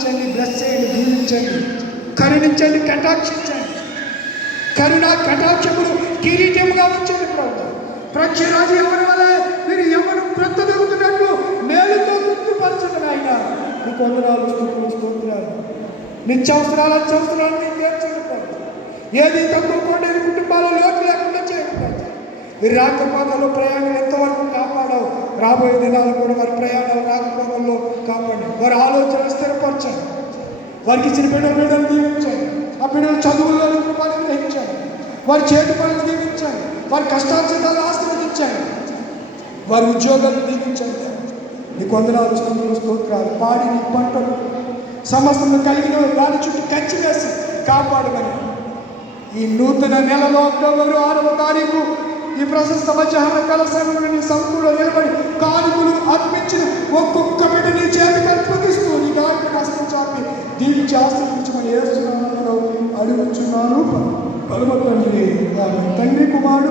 ఆశీర్వదించండి, బ్లెస్ చేయండి, దీవించండి, కరుణించండి, కటాక్షించండి. కరుణ కటాక్షములు కిరీటముగా ఉంచండి ప్రభు. ప్రతి రాజు ఎవరి వల్ల మీరు ఎవరు ప్రొత్తదొక్కుతున్నట్లు మేలుతో గుర్తుపరచండి నాయన. నీకు వందనాలు, స్తోత్రాలు. నిత్యావసరాలు అత్యవసరాలు నీకు తీర్చండి ప్రభు. ఏది తక్కువ కొండేది కుటుంబాల లోటు లేకుండా చేయండి ప్రభు. మీరు రాకపోకల్లో ప్రయాణం ఎంతవరకు కాపాడవు, రాబోయే దినాలు కూడా వారి ప్రయాణాలు రాకపోకల్లో కాపాడండి. వారి ఆలోచన స్థిరపరచండి. వారికి ఇచ్చిన బిడ్డలు దీవించండి. ఆ బిడ్డలు చదువుల్లో కృపను గ్రహించండి. వారి చేతి పనులు దీవించండి. వారి కష్టార్జితాలు ఆశీర్వదించండి. వారి ఉద్యోగాలను దీవించండి. నీకు వందనాలు, స్తోత్రాలు. పాడి నీ పంటలు సమస్తము కలిగిన వారి చుట్టూ కంచి వేసి కాపాడమని ఈ నూతన నెలలో అక్టోబర్ 6వ తారీఖు ఈ ప్రశస్త మధ్యాహ్న కలశాలను నీ సంపూర్ణ నిలబడి కానుకలు అర్పించిన ఒక్కొక్క బిడ్డ నీ చేతి కల్పతిస్తూ నీ గారికి కష్టం చాపి దీవించి ఆశ్రయించమని ఏస్తున్నాను అడుగుచున్నాను. పరమ తండ్రి, తండ్రి, కుమారుడు,